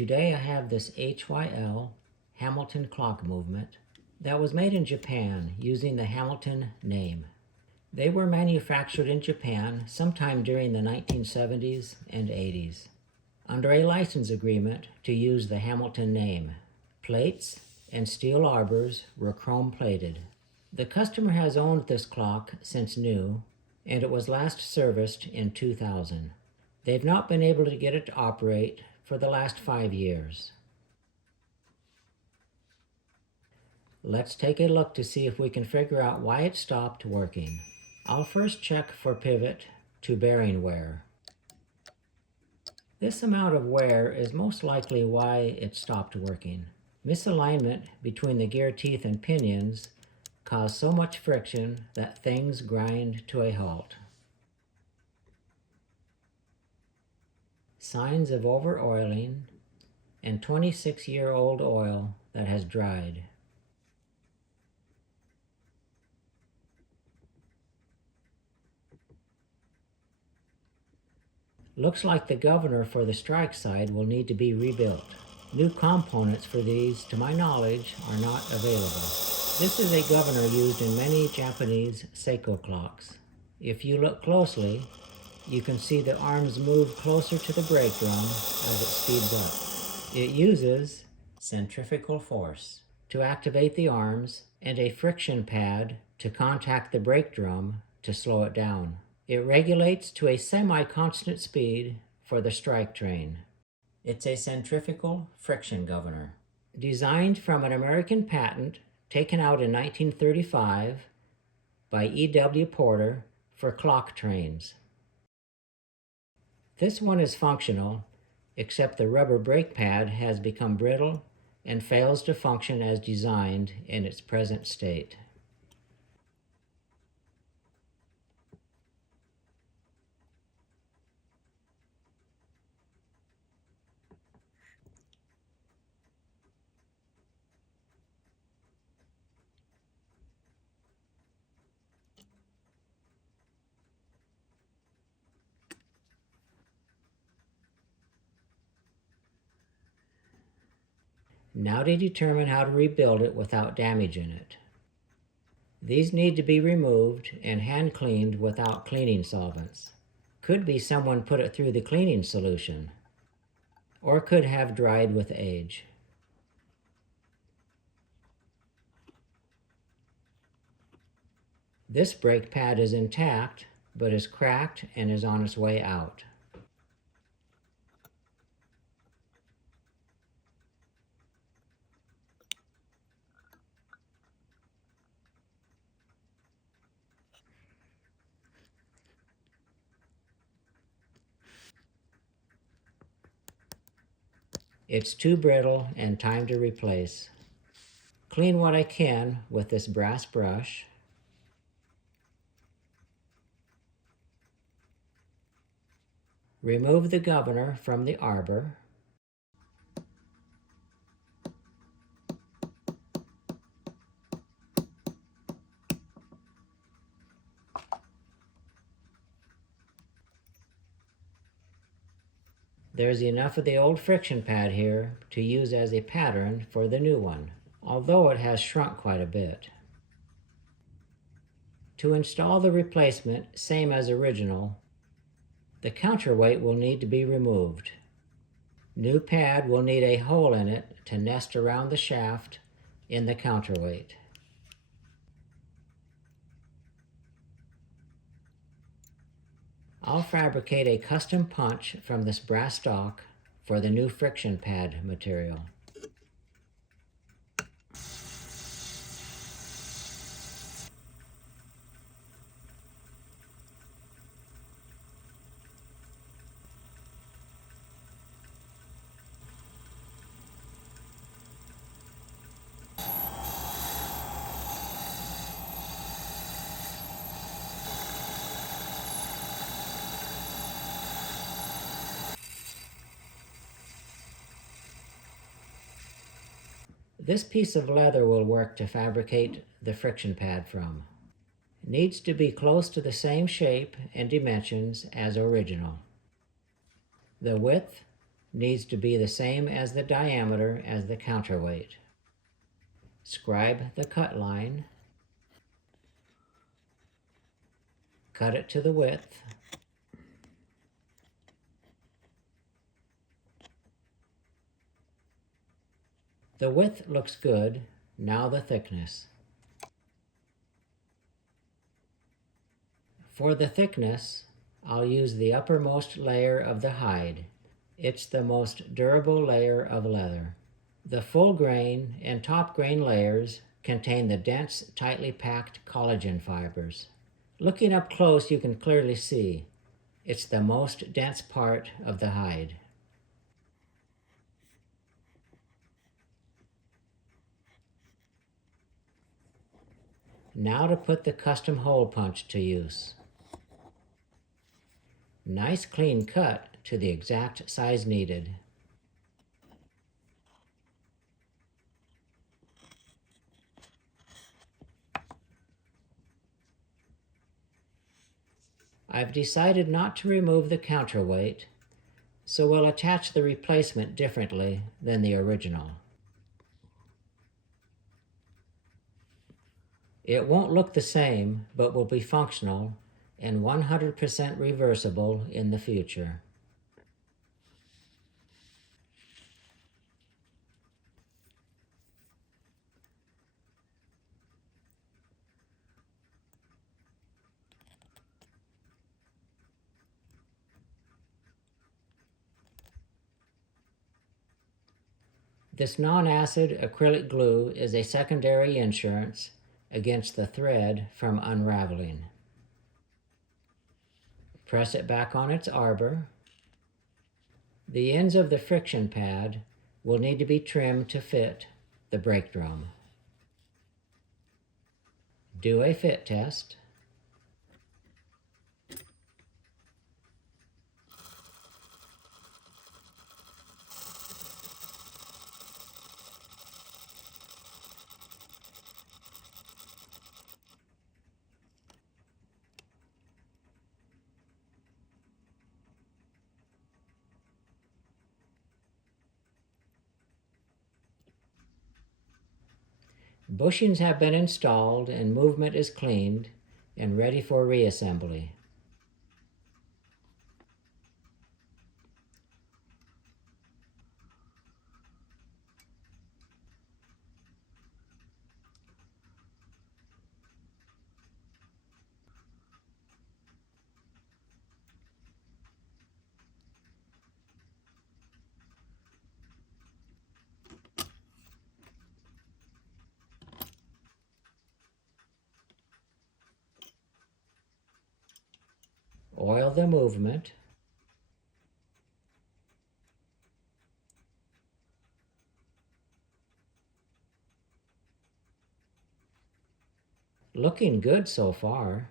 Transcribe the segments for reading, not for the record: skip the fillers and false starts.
Today I have this HYL Hamilton clock movement that was made in Japan using the Hamilton name. They were manufactured in Japan sometime during the 1970s and 80s under a license agreement to use the Hamilton name. Plates and steel arbors were chrome plated. The customer has owned this clock since new, and it was last serviced in 2000. They've not been able to get it to operate for the last 5 years. Let's take a look to see if we can figure out why it stopped working. I'll first check for pivot to bearing wear. This amount of wear is most likely why it stopped working. Misalignment between the gear teeth and pinions cause so much friction that things grind to a halt. Signs of over-oiling and 26-year-old oil that has dried. Looks like the governor for the strike side will need to be rebuilt. New components for these, to my knowledge, are not available. This is a governor used in many Japanese Seiko clocks. If you look closely, you can see the arms move closer to the brake drum as it speeds up. It uses centrifugal force to activate the arms and a friction pad to contact the brake drum to slow it down. It regulates to a semi-constant speed for the strike train. It's a centrifugal friction governor. Designed from an American patent taken out in 1935 by E.W. Porter for clock trains. This one is functional, except the rubber brake pad has become brittle and fails to function as designed in its present state. Now to determine how to rebuild it without damage in it. These need to be removed and hand cleaned without cleaning solvents. Could be someone put it through the cleaning solution, or could have dried with age. This brake pad is intact, but is cracked and is on its way out. It's too brittle and time to replace. Clean what I can with this brass brush. Remove the governor from the arbor. There's enough of the old friction pad here to use as a pattern for the new one, although it has shrunk quite a bit. To install the replacement, same as original, the counterweight will need to be removed. New pad will need a hole in it to nest around the shaft in the counterweight. I'll fabricate a custom punch from this brass stock for the new friction pad material. This piece of leather will work to fabricate the friction pad from. It needs to be close to the same shape and dimensions as original. The width needs to be the same as the diameter as the counterweight. Scribe the cut line, cut it to the width, the width looks good, now the thickness. For the thickness, I'll use the uppermost layer of the hide. It's the most durable layer of leather. The full grain and top grain layers contain the dense, tightly packed collagen fibers. Looking up close, you can clearly see it's the most dense part of the hide. Now to put the custom hole punch to use. Nice clean cut to the exact size needed. I've decided not to remove the counterweight, so we'll attach the replacement differently than the original. It won't look the same, but will be functional and 100% reversible in the future. This non-acid acrylic glue is a secondary insurance against the thread from unraveling. Press it back on its arbor. The ends of the friction pad will need to be trimmed to fit the brake drum. Do a fit test. Bushings have been installed and movement is cleaned and ready for reassembly. Oil the movement. Looking good so far.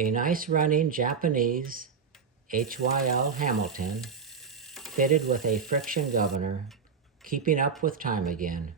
A nice running Japanese HYL Hamilton fitted with a friction governor, keeping up with time again.